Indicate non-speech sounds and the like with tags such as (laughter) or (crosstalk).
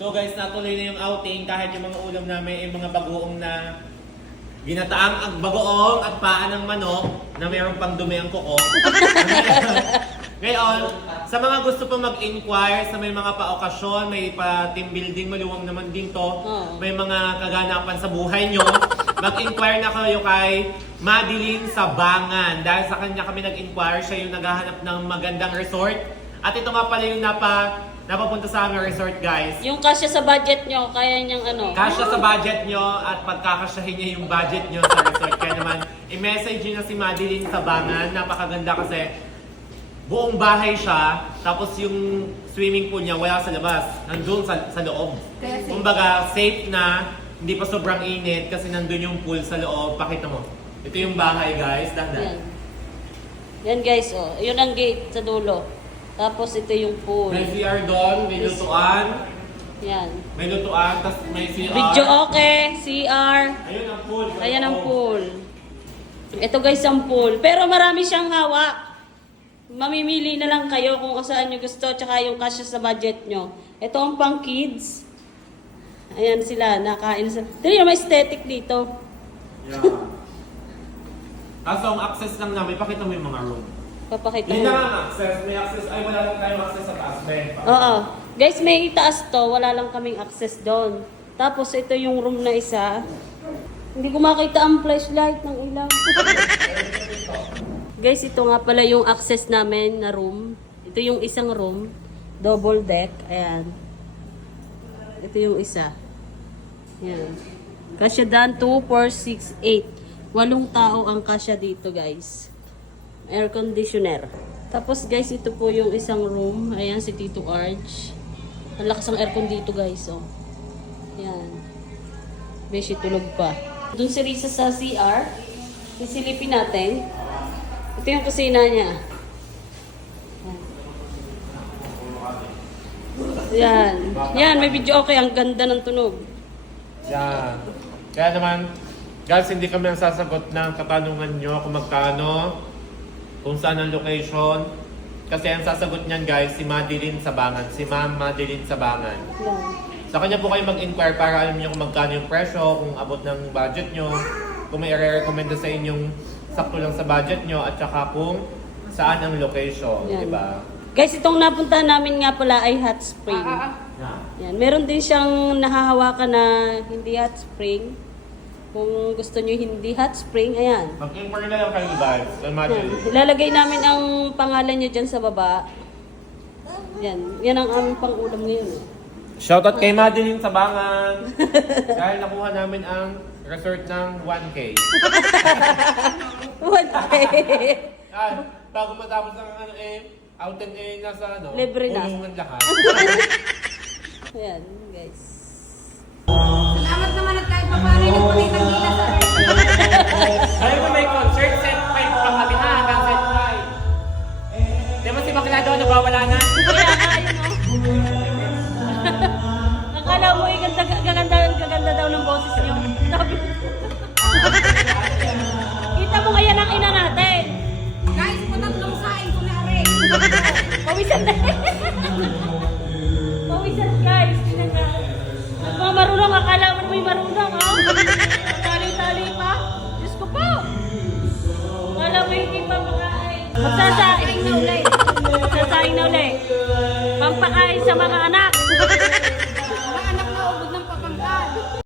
So guys, natuloy na yung outing kahit yung mga ulam namin ay mga bagoong na ginataang ang bagoong at paa ng manok na mayroong pang dumi ang kuko. (laughs) Ngayon, sa mga gusto pa mag-inquire sa may mga pa-okasyon, may pa-team building, maluwang naman din to, may mga kaganapan sa buhay nyo, mag-inquire na kayo kay Madeline Sabangan. Dahil sa kanya kami nag-inquire, siya yung naghahanap ng magandang resort. At ito nga pala yung napa, napapunta sa aming resort, guys. Yung kasya sa budget nyo, kaya niyang ano. Kasya sa budget nyo at pagkakasyahin niya yung budget nyo sa resort. Kaya naman, i-message nyo na si Madeline Sabangan. Napakaganda kasi buong bahay siya, tapos yung swimming pool niya wala sa labas, nandun sa, sa loob. Kaya safe. Kumbaga, safe na, hindi pa sobrang init kasi nandun yung pool sa loob. Pakita mo. Ito yung bahay, guys. Yan. Dahan Yan guys, oh. Yun ang gate sa dulo. Tapos ito yung pool. May CR doon, may lutuan, Yan. may lutuan, tapos may CR. Video okay, CR. Ayun ang pool. Ayan ang Oo. pool. Ito guys ang pool. Pero marami siyang hawak. Mamimili na lang kayo kung saan nyo gusto tsaka yung kasya sa budget nyo. Ito ang pang kids. Ayan sila, nakain sa... Tignan may aesthetic dito. Yeah. (laughs) Kaso ang access lang namin, pakita mo yung mga room. Papakita Yun na nga access. May access. Ay, wala lang tayong access sa taas. Ben. Oo. Guys, may itaas to. Wala lang kaming access doon. Tapos ito yung room na isa. Hindi ko makita ang flashlight ng ilaw. (laughs) Guys, ito nga pala yung access namin na room. Ito yung isang room. Double deck. Ayan. Ito yung isa. Ayan. Kasya dan 2, 4, 6, 8. Walong tao ang kasya dito, guys. Air conditioner. Tapos, guys, ito po yung isang room. Ayan, si Tito Arch. Ang lakas ng aircon dito, guys. Oh. Ayan. Beshi, tulog pa. Doon si Risa sa CR. Sisilipin natin. Ito yung kusina niya. Yan. Yan, may video okay. Ang ganda ng tunog. Yan. Kaya naman, guys, hindi kami ang sasagot ng katanungan nyo kung magkano, kung saan ang location. Kasi ang sasagot niyan, guys, si Madeline Sabangan. Si Ma'am Madeline Sabangan. Sa kanya po kayo mag-inquire para alam niyo kung magkano yung presyo, kung abot ng budget nyo, kung may i-recommend sa inyong sakto lang sa budget nyo, at saka kung saan ang location, Yan. di ba? Guys, itong napuntahan namin nga pala ay hot spring. Ah, ah, Yan. Yan. Meron din siyang nahahawakan na hindi hot spring. Kung gusto nyo hindi hot spring, ayan. Mag-inquire na lang kayo, guys. Madeline. Ilalagay namin ang pangalan nyo dyan sa baba. Yan. Yan ang aming pang-ulam ngayon. Shoutout kay Madeline Sabangan. (laughs) Dahil nakuha namin ang resort ng 1K. What? Ay, bago matapos ang ano eh, outing eh, nasa ano, Libre na. ulungan lahat. (laughs) Ayan, guys. Ayaw mo may concert, set 5 pa kami ha, hanggang set 5. Di ba si Bakla daw nabawala na? Kaya nga, yun o. Akala mo eh, ganda, gaganda, gaganda daw ng boses nyo. Sabi. Kita mo nga yan ang ina natin. Guys, patatlong sain ko na rin. Pawisan na. Pawisan guys. Tingnan ka. At mga marunong, akala mo na may marunong, chamarra